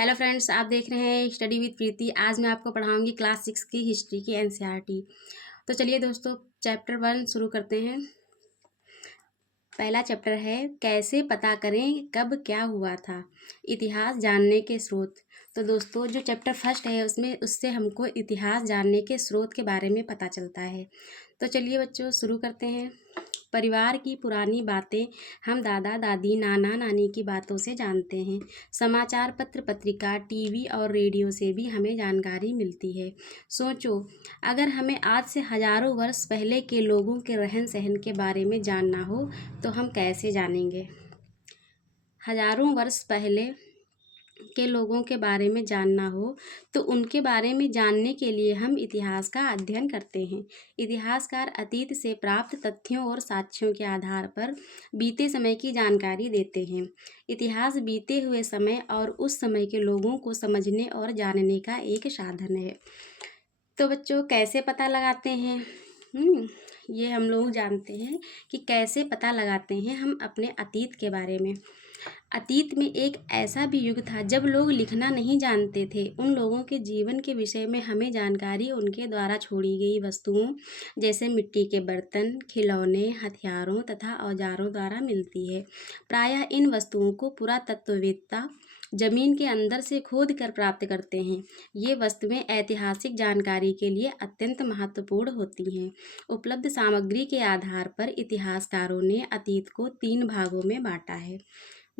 Hello friends, आप देख रहे हैं स्टडी विद प्रीति। आज मैं आपको पढ़ाऊंगी क्लास 6 की हिस्ट्री की एनसीईआरटी। तो चलिए दोस्तों, चैप्टर 1 शुरू करते हैं। पहला चैप्टर है कैसे पता करें कब क्या हुआ था, इतिहास जानने के स्रोत। तो दोस्तों, जो चैप्टर फर्स्ट है उससे हमको इतिहास जानने के स्रोत के बारे में पता चलता है। तो चलिए बच्चों, शुरू करते हैं। परिवार की पुरानी बातें हम दादा दादी नाना नानी की बातों से जानते हैं। समाचार पत्र पत्रिका टीवी और रेडियो से भी हमें जानकारी मिलती है। सोचो, अगर हमें आज से हजारों वर्ष पहले के लोगों के रहन सहन के बारे में जानना हो तो हम कैसे जानेंगे। हजारों वर्ष पहले के लोगों के बारे में जानना हो तो उनके बारे में जानने के लिए हम इतिहास का अध्ययन करते हैं। इतिहासकार अतीत से प्राप्त तथ्यों और साक्ष्यों के आधार पर बीते समय की जानकारी देते हैं। इतिहास बीते हुए समय और उस समय के लोगों को समझने और जानने का एक साधन है। तो बच्चों, कैसे पता लगाते हैं? ये हम लोग जानते हैं कि कैसे पता लगाते हैं हम अपने अतीत के बारे में। अतीत में एक ऐसा भी युग था जब लोग लिखना नहीं जानते थे। उन लोगों के जीवन के विषय में हमें जानकारी उनके द्वारा छोड़ी गई वस्तुओं जैसे मिट्टी के बर्तन, खिलौने, हथियारों तथा औजारों द्वारा मिलती है। प्रायः इन वस्तुओं को पुरातत्ववेत्ता जमीन के अंदर से खोद कर प्राप्त करते हैं। ये वस्तुएं ऐतिहासिक जानकारी के लिए अत्यंत महत्वपूर्ण होती हैं। उपलब्ध सामग्री के आधार पर इतिहासकारों ने अतीत को 3 भागों में बांटा है।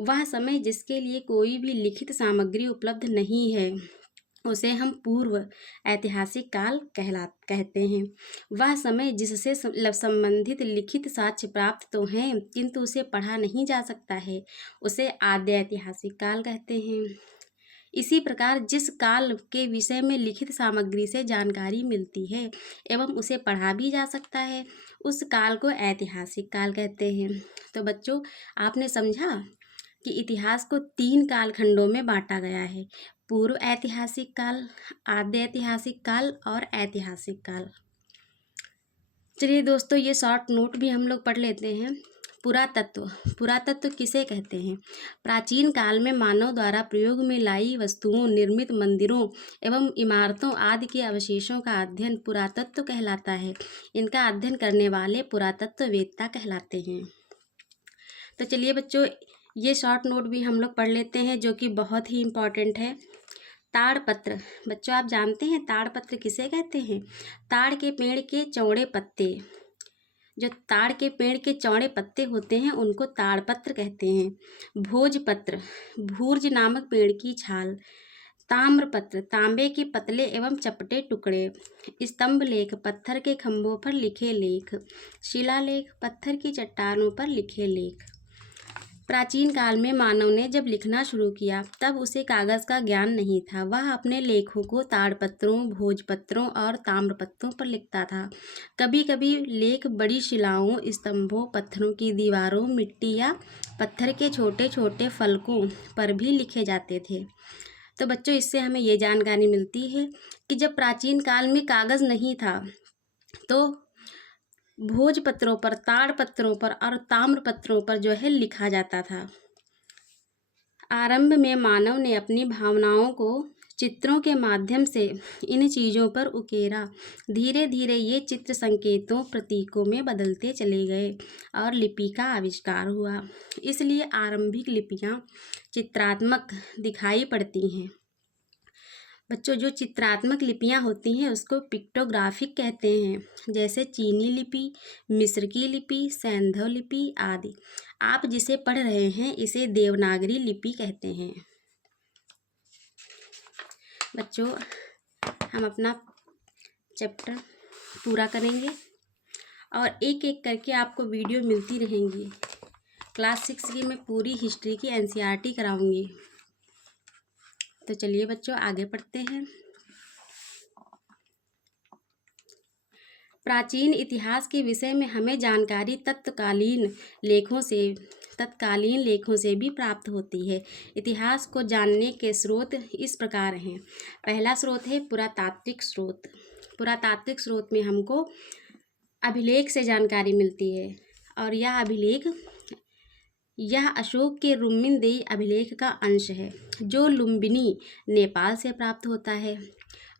वह समय जिसके लिए कोई भी लिखित सामग्री उपलब्ध नहीं है उसे हम पूर्व ऐतिहासिक काल कहते हैं। वह समय जिससे संबंधित लिखित साक्ष्य प्राप्त तो हैं किंतु उसे पढ़ा नहीं जा सकता है, उसे आद्य ऐतिहासिक काल कहते हैं। इसी प्रकार जिस काल के विषय में लिखित सामग्री से जानकारी मिलती है एवं उसे पढ़ा भी जा सकता है, उस काल को ऐतिहासिक काल कहते हैं। तो बच्चों, आपने समझा कि इतिहास को 3 कालखंडों में बांटा गया है: पूर्व ऐतिहासिक काल, आद्य ऐतिहासिक काल और ऐतिहासिक काल। चलिए दोस्तों, ये शॉर्ट नोट भी हम लोग पढ़ लेते हैं। पुरातत्व किसे कहते हैं? प्राचीन काल में मानव द्वारा प्रयोग में लाई वस्तुओं, निर्मित मंदिरों एवं इमारतों आदि के अवशेषों का अध्ययन पुरातत्व कहलाता है। इनका अध्ययन करने वाले पुरातत्ववेत्ता कहलाते हैं। तो चलिए बच्चों, ये शॉर्ट नोट भी हम लोग पढ़ लेते हैं जो कि बहुत ही इम्पॉर्टेंट है। ताड़पत्र। बच्चों, आप जानते हैं ताड़पत्र किसे कहते हैं? ताड़ के पेड़ के चौड़े पत्ते, जो ताड़ के पेड़ के चौड़े पत्ते होते हैं उनको ताड़पत्र कहते हैं। भोजपत्र, भूर्ज नामक पेड़ की छाल। ताम्रपत्र, तांबे के पतले एवं चपटे टुकड़े। स्तंभ लेख, पत्थर के खंभों पर लिखे लेख। शिलालेख, पत्थर की चट्टानों पर लिखे लेख। प्राचीन काल में मानव ने जब लिखना शुरू किया तब उसे कागज़ का ज्ञान नहीं था। वह अपने लेखों को ताड़पत्रों, भोजपत्रों और ताम्रपत्रों पर लिखता था। कभी कभी लेख बड़ी शिलाओं, स्तंभों, पत्थरों की दीवारों, मिट्टी या पत्थर के छोटे छोटे फलकों पर भी लिखे जाते थे। तो बच्चों, इससे हमें ये जानकारी मिलती है कि जब प्राचीन काल में कागज़ नहीं था तो भोजपत्रों पर, ताड़पत्रों पर और ताम्रपत्रों पर जो है लिखा जाता था। आरंभ में मानव ने अपनी भावनाओं को चित्रों के माध्यम से इन चीज़ों पर उकेरा। धीरे धीरे ये चित्र संकेतों, प्रतीकों में बदलते चले गए और लिपि का आविष्कार हुआ। इसलिए आरंभिक लिपियाँ चित्रात्मक दिखाई पड़ती हैं। बच्चों, जो चित्रात्मक लिपियाँ होती हैं उसको पिक्टोग्राफिक कहते हैं, जैसे चीनी लिपि, मिस्र की लिपि, सैंधव लिपि आदि। आप जिसे पढ़ रहे हैं इसे देवनागरी लिपि कहते हैं। बच्चों, हम अपना चैप्टर पूरा करेंगे और एक एक करके आपको वीडियो मिलती रहेंगी। क्लास 6 की मैं पूरी हिस्ट्री की एनसीईआरटी कराऊंगी। तो चलिए बच्चों, आगे पढ़ते हैं। प्राचीन इतिहास के विषय में हमें जानकारी तत्कालीन लेखों से भी प्राप्त होती है। इतिहास को जानने के स्रोत इस प्रकार हैं। पहला स्रोत है पुरातात्विक स्रोत। पुरातात्विक स्रोत में हमको अभिलेख से जानकारी मिलती है और यह अभिलेख यह अशोक के रुक्मिणदेही अभिलेख का अंश है जो लुम्बिनी नेपाल से प्राप्त होता है।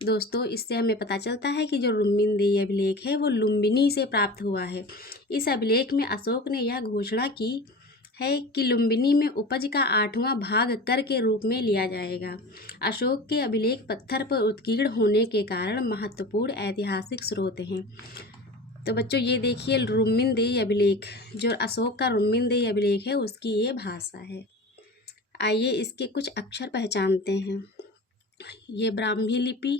दोस्तों, इससे हमें पता चलता है कि जो रुक्मिणदेही अभिलेख है वो लुम्बिनी से प्राप्त हुआ है। इस अभिलेख में अशोक ने यह घोषणा की है कि लुम्बिनी में उपज का 8वां भाग कर के रूप में लिया जाएगा। अशोक के अभिलेख पत्थर पर उत्कीर्ण होने के कारण महत्वपूर्ण ऐतिहासिक स्रोत हैं। तो बच्चों, ये देखिए रुक्मिणदेही अभिलेख, जो अशोक का रुक्मिणदेही अभिलेख है उसकी ये भाषा है। आइए इसके कुछ अक्षर पहचानते हैं। ये ब्राह्मी लिपि,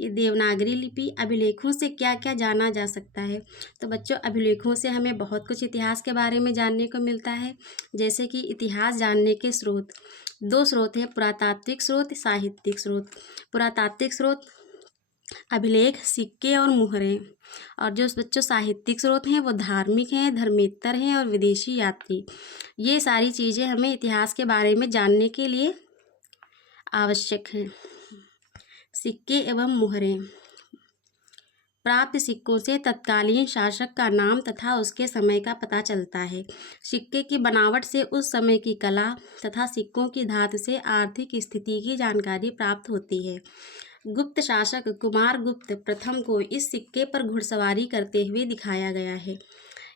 ये देवनागरी लिपि। अभिलेखों से क्या क्या जाना जा सकता है? तो बच्चों, अभिलेखों से हमें बहुत कुछ इतिहास के बारे में जानने को मिलता है। जैसे कि इतिहास जानने के स्रोत, 2 स्रोत हैं, पुरातात्विक स्रोत, साहित्यिक स्रोत। पुरातात्विक स्रोत अभिलेख, सिक्के और मुहरें। और जो बच्चों साहित्यिक स्रोत हैं वो धार्मिक हैं, धर्मेत्तर हैं और विदेशी यात्री। ये सारी चीज़ें हमें इतिहास के बारे में जानने के लिए आवश्यक हैं। सिक्के एवं मुहरें। प्राप्त सिक्कों से तत्कालीन शासक का नाम तथा उसके समय का पता चलता है। सिक्के की बनावट से उस समय की कला तथा सिक्कों की धातु से आर्थिक स्थिति की जानकारी प्राप्त होती है। गुप्त शासक कुमारगुप्त प्रथम को इस सिक्के पर घुड़सवारी करते हुए दिखाया गया है।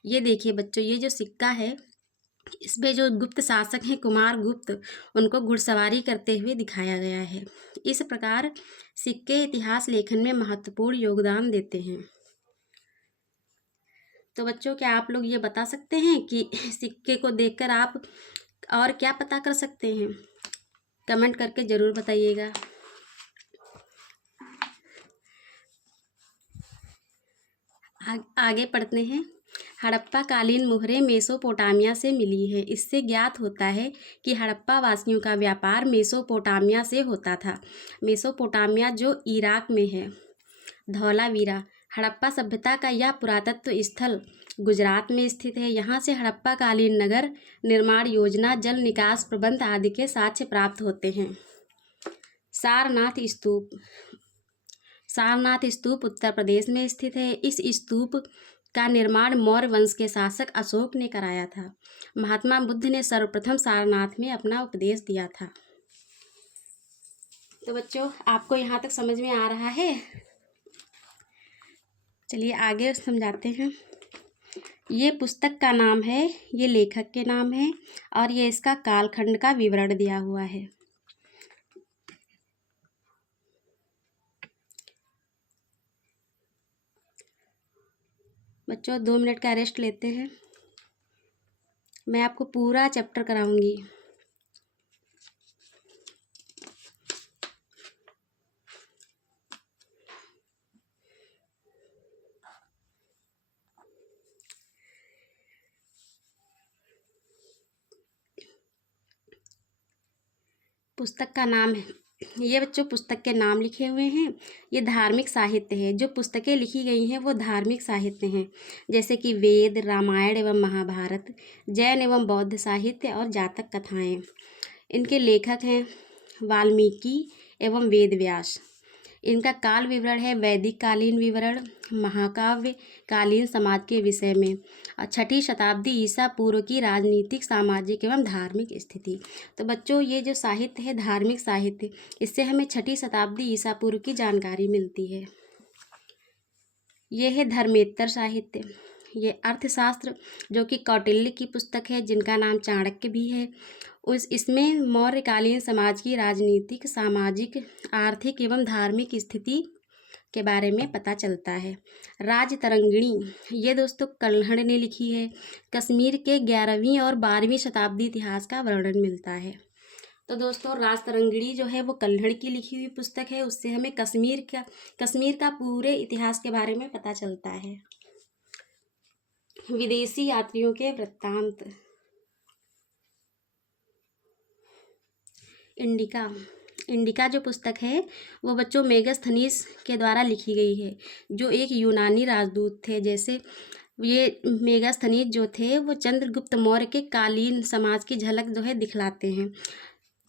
ये देखिए बच्चों, ये जो सिक्का है इसमें जो गुप्त शासक हैं कुमारगुप्त, उनको घुड़सवारी करते हुए दिखाया गया है। इस प्रकार सिक्के इतिहास लेखन में महत्वपूर्ण योगदान देते हैं। तो बच्चों, क्या आप लोग ये बता सकते हैं कि सिक्के को देखकर आप और क्या पता कर सकते हैं? कमेंट करके ज़रूर बताइएगा। आगे पढ़ते हैं। हड़प्पा कालीन मुहरें मेसोपोटामिया से मिली है। इससे ज्ञात होता है कि हड़प्पा वासियों का व्यापार मेसोपोटामिया से होता था। मेसोपोटामिया जो इराक में है। धौलावीरा, हड़प्पा सभ्यता का यह पुरातत्व स्थल गुजरात में स्थित है। यहाँ से हड़प्पा कालीन नगर निर्माण योजना, जल निकास प्रबंध आदि के साक्ष्य प्राप्त होते हैं। सारनाथ स्तूप। सारनाथ स्तूप उत्तर प्रदेश में स्थित है। इस स्तूप का निर्माण मौर्य वंश के शासक अशोक ने कराया था। महात्मा बुद्ध ने सर्वप्रथम सारनाथ में अपना उपदेश दिया था। तो बच्चों, आपको यहाँ तक समझ में आ रहा है? चलिए आगे समझाते हैं। ये पुस्तक का नाम है, ये लेखक के नाम है और ये इसका कालखंड का विवरण दिया हुआ है। बच्चों 2 मिनट का रेस्ट लेते हैं। मैं आपको पूरा चैप्टर कराऊंगी। पुस्तक का नाम है, ये बच्चों पुस्तक के नाम लिखे हुए हैं। ये धार्मिक साहित्य है। जो पुस्तकें लिखी गई हैं वो धार्मिक साहित्य हैं, जैसे कि वेद, रामायण एवं महाभारत, जैन एवं बौद्ध साहित्य और जातक कथाएं। इनके लेखक हैं वाल्मीकि एवं वेदव्यास। इनका काल विवरण है वैदिक कालीन विवरण, महाकाव्य कालीन समाज के विषय में, और 6ठी शताब्दी ईसा पूर्व की राजनीतिक, सामाजिक एवं धार्मिक स्थिति। तो बच्चों, ये जो साहित्य है धार्मिक साहित्य, इससे हमें 6ठी शताब्दी ईसा पूर्व की जानकारी मिलती है। ये है धर्मेत्तर साहित्य। ये अर्थशास्त्र, जो कि कौटिल्य की पुस्तक है, जिनका नाम चाणक्य भी है। इसमें मौर्यकालीन समाज की राजनीतिक, सामाजिक, आर्थिक एवं धार्मिक स्थिति के बारे में पता चलता है। राजतरंगिणी, ये दोस्तों कल्हड़ ने लिखी है। कश्मीर के 11वीं और 12वीं शताब्दी इतिहास का वर्णन मिलता है। तो दोस्तों, राजतरंगिणी जो है वो कल्हड़ की लिखी हुई पुस्तक है। उससे हमें कश्मीर का पूरे इतिहास के बारे में पता चलता है। विदेशी यात्रियों के वृत्तांत। इंडिका जो पुस्तक है वो बच्चों मेगास्थनीज के द्वारा लिखी गई है, जो एक यूनानी राजदूत थे। जैसे ये मेगास्थनीज जो थे वो चंद्रगुप्त मौर्य के कालीन समाज की झलक जो है दिखलाते हैं।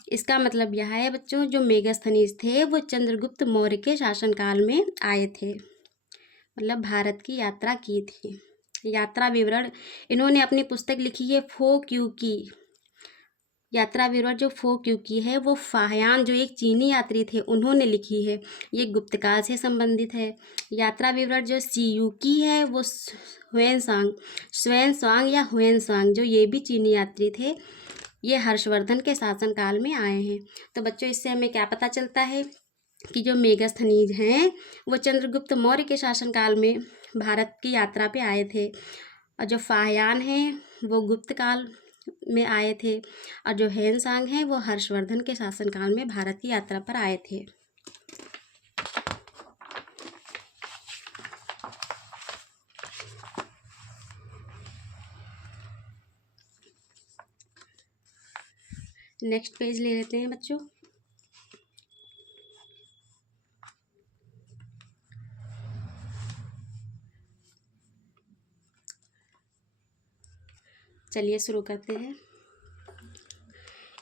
इसका मतलब यह है बच्चों, जो मेगास्थनीज थे वो चंद्रगुप्त मौर्य के शासनकाल में आए थे, मतलब भारत की यात्रा की थी। यात्रा विवरण, इन्होंने अपनी पुस्तक लिखी है फो क्यू की, यात्रा विवरण जो फो क्यू की है वो फाहयान जो एक चीनी यात्री थे उन्होंने लिखी है, ये गुप्तकाल से संबंधित है। यात्रा विवरण जो सी यू की है वो स्वयं या हुएन जो ये भी चीनी यात्री थे, ये हर्षवर्धन के शासनकाल में आए हैं। तो बच्चों इससे हमें क्या पता चलता है कि जो मेगास्थनीज हैं वो चंद्रगुप्त मौर्य के शासनकाल में भारत की यात्रा पे आए थे, और जो फाहयान हैं वो गुप्त काल में आए थे, और जो हेनसांग हैं वो हर्षवर्धन के शासनकाल में भारत की यात्रा पर आए थे। नेक्स्ट पेज ले लेते हैं बच्चों। चलिए शुरू करते हैं।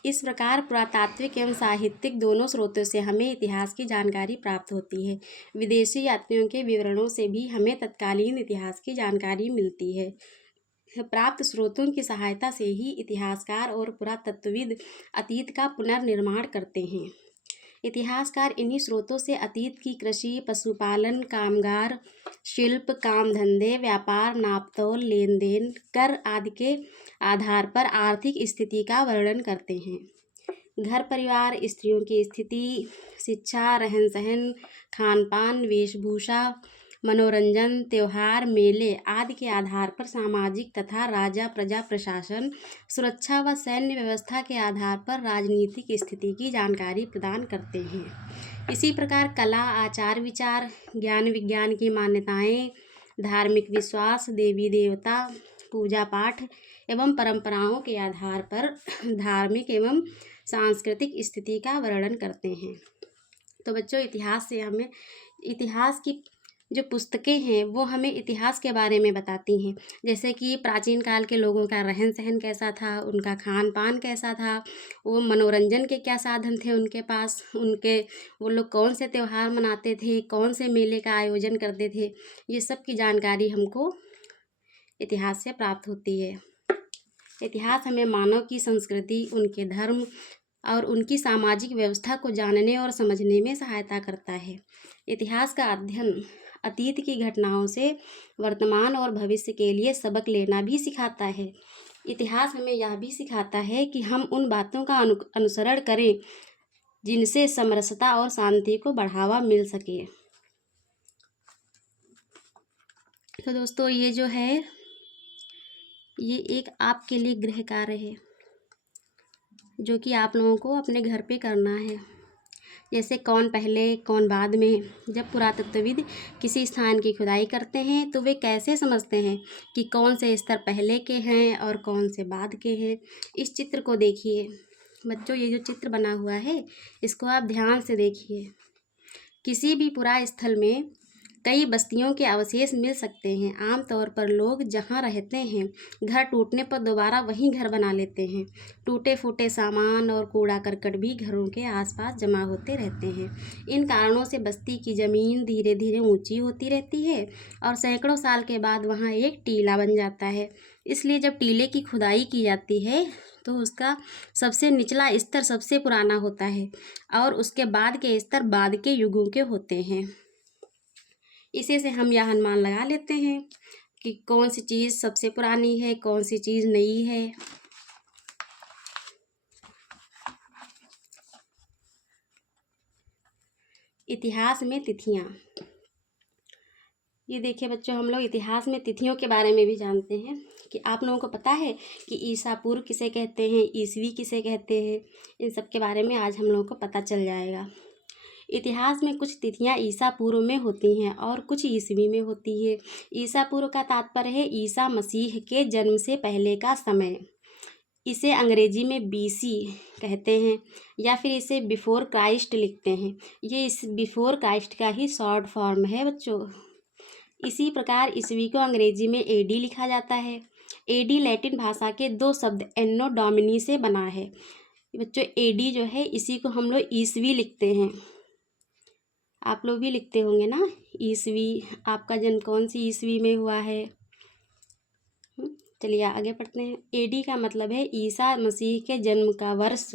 इस प्रकार पुरातात्विक एवं साहित्यिक दोनों स्रोतों से हमें इतिहास की जानकारी प्राप्त होती है। विदेशी यात्रियों के विवरणों से भी हमें तत्कालीन इतिहास की जानकारी मिलती है। प्राप्त स्रोतों की सहायता से ही इतिहासकार और पुरातत्वविद अतीत का पुनर्निर्माण करते हैं। इतिहासकार इन्हीं स्रोतों से अतीत की कृषि, पशुपालन, कामगार, शिल्प, काम धंधे, व्यापार, नापतोल, लेन देन, कर आदि के आधार पर आर्थिक स्थिति का वर्णन करते हैं। घर परिवार, स्त्रियों की स्थिति, शिक्षा, रहन सहन, खान पान, वेशभूषा, मनोरंजन, त्योहार, मेले आदि के आधार पर सामाजिक तथा राजा प्रजा प्रशासन, सुरक्षा व सैन्य व्यवस्था के आधार पर राजनीतिक स्थिति की जानकारी प्रदान करते हैं। इसी प्रकार कला, आचार विचार, ज्ञान विज्ञान की मान्यताएं, धार्मिक विश्वास, देवी देवता, पूजा पाठ एवं परंपराओं के आधार पर धार्मिक एवं सांस्कृतिक स्थिति का वर्णन करते हैं। तो बच्चों इतिहास की जो पुस्तकें हैं वो हमें इतिहास के बारे में बताती हैं, जैसे कि प्राचीन काल के लोगों का रहन सहन कैसा था, उनका खान पान कैसा था, वो मनोरंजन के क्या साधन थे उनके पास, वो लोग कौन से त्यौहार मनाते थे, कौन से मेले का आयोजन करते थे, ये सब की जानकारी हमको इतिहास से प्राप्त होती है। इतिहास हमें मानव की संस्कृति, उनके धर्म और उनकी सामाजिक व्यवस्था को जानने और समझने में सहायता करता है। इतिहास का अध्ययन अतीत की घटनाओं से वर्तमान और भविष्य के लिए सबक लेना भी सिखाता है। इतिहास हमें यह भी सिखाता है कि हम उन बातों का अनुसरण करें जिनसे समरसता और शांति को बढ़ावा मिल सके। तो दोस्तों ये जो है ये एक आपके लिए गृह कार्य है जो कि आप लोगों को अपने घर पे करना है। जैसे कौन पहले कौन बाद में, जब पुरातत्वविद किसी स्थान की खुदाई करते हैं तो वे कैसे समझते हैं कि कौन से स्तर पहले के हैं और कौन से बाद के हैं। इस चित्र को देखिए बच्चों, ये जो चित्र बना हुआ है इसको आप ध्यान से देखिए। किसी भी पुरा स्थल में कई बस्तियों के अवशेष मिल सकते हैं। आमतौर पर लोग जहाँ रहते हैं घर टूटने पर दोबारा वहीं घर बना लेते हैं। टूटे फूटे सामान और कूड़ा करकट भी घरों के आसपास जमा होते रहते हैं। इन कारणों से बस्ती की ज़मीन धीरे धीरे ऊंची होती रहती है और सैकड़ों साल के बाद वहाँ एक टीला बन जाता है। इसलिए जब टीले की खुदाई की जाती है तो उसका सबसे निचला स्तर सबसे पुराना होता है और उसके बाद के स्तर बाद के युगों के होते हैं। इसी से हम यह अनुमान लगा लेते हैं कि कौन सी चीज़ सबसे पुरानी है, कौन सी चीज़ नई है। इतिहास में तिथियाँ, ये देखिए बच्चों, हम लोग इतिहास में तिथियों के बारे में भी जानते हैं कि आप लोगों को पता है कि ईसा पूर्व किसे कहते हैं, ईसवी किसे कहते हैं। इन सब के बारे में आज हम लोगों को पता चल जाएगा। इतिहास में कुछ तिथियां ईसा पूर्व में होती हैं और कुछ ईसवी में होती है। ईसा पूर्व का तात्पर्य है ईसा मसीह के जन्म से पहले का समय। इसे अंग्रेजी में बीसी कहते हैं या फिर इसे बिफोर क्राइस्ट लिखते हैं। ये इस बिफोर क्राइस्ट का ही शॉर्ट फॉर्म है बच्चों। इसी प्रकार ईसवी को अंग्रेजी में एडी लिखा जाता है। एडी लैटिन भाषा के दो शब्द एन्नो डोमिनी से बना है। बच्चों एडी जो है इसी को हम लोग ईसवी लिखते हैं। आप लोग भी लिखते होंगे ना ईसवी, आपका जन्म कौन सी ईसवी में हुआ है। चलिए आगे पढ़ते हैं। एडी का मतलब है ईसा मसीह के जन्म का वर्ष,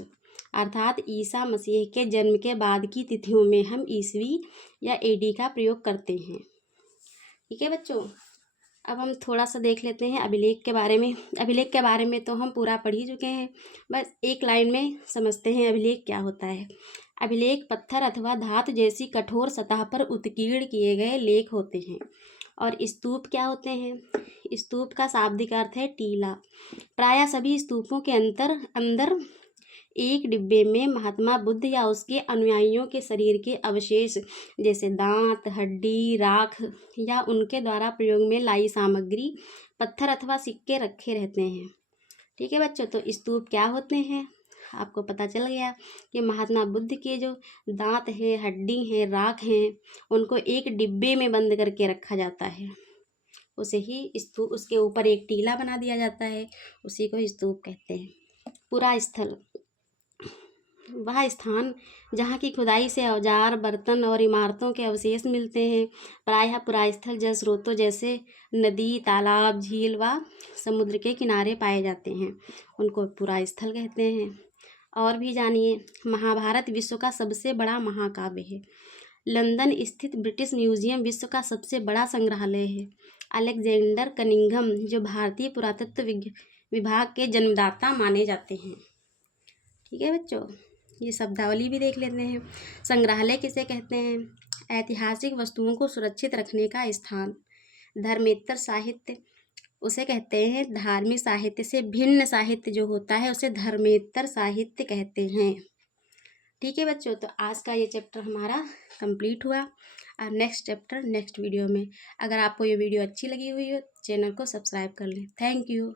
अर्थात ईसा मसीह के जन्म के बाद की तिथियों में हम ईसवी या एडी का प्रयोग करते हैं। ठीक है बच्चों, अब हम थोड़ा सा देख लेते हैं अभिलेख के बारे में। अभिलेख के बारे में तो हम पूरा पढ़ ही चुके हैं, बस एक लाइन में समझते हैं अभिलेख क्या होता है। अभिलेख पत्थर अथवा धातु जैसी कठोर सतह पर उत्कीर्ण किए गए लेख होते हैं। और स्तूप क्या होते हैं? स्तूप का शाब्दिक अर्थ है टीला। प्रायः सभी स्तूपों के अंदर एक डिब्बे में महात्मा बुद्ध या उसके अनुयायियों के शरीर के अवशेष जैसे दांत, हड्डी, राख या उनके द्वारा प्रयोग में लाई सामग्री, पत्थर अथवा सिक्के रखे रहते हैं। ठीक है बच्चों, तो स्तूप क्या होते हैं आपको पता चल गया कि महात्मा बुद्ध के जो दांत हैं, हड्डी हैं, राख हैं, उनको एक डिब्बे में बंद करके रखा जाता है, उसे ही स्तूप, उसके ऊपर एक टीला बना दिया जाता है, उसी को स्तूप कहते हैं। पुरास्थल वह स्थान जहाँ की खुदाई से औजार, बर्तन और इमारतों के अवशेष मिलते हैं। प्रायः पुरास्थल जल स्रोतों जैसे नदी, तालाब, झील व समुद्र के किनारे पाए जाते हैं, उनको पुरास्थल कहते हैं। और भी जानिए, महाभारत विश्व का सबसे बड़ा महाकाव्य है। लंदन स्थित ब्रिटिश म्यूजियम विश्व का सबसे बड़ा संग्रहालय है। अलेक्जेंडर कनिंघम जो भारतीय पुरातत्व विभाग के जन्मदाता माने जाते हैं। ठीक है बच्चों, ये शब्दावली भी देख लेते हैं। संग्रहालय किसे कहते हैं? ऐतिहासिक वस्तुओं को सुरक्षित रखने का स्थान। धर्मेतर साहित्य उसे कहते हैं, धार्मिक साहित्य से भिन्न साहित्य जो होता है उसे धर्मेतर साहित्य कहते हैं। ठीक है बच्चों, तो आज का ये चैप्टर हमारा कंप्लीट हुआ। और नेक्स्ट चैप्टर नेक्स्ट वीडियो में। अगर आपको ये वीडियो अच्छी लगी हुई हो, चैनल को सब्सक्राइब कर लें। Thank you.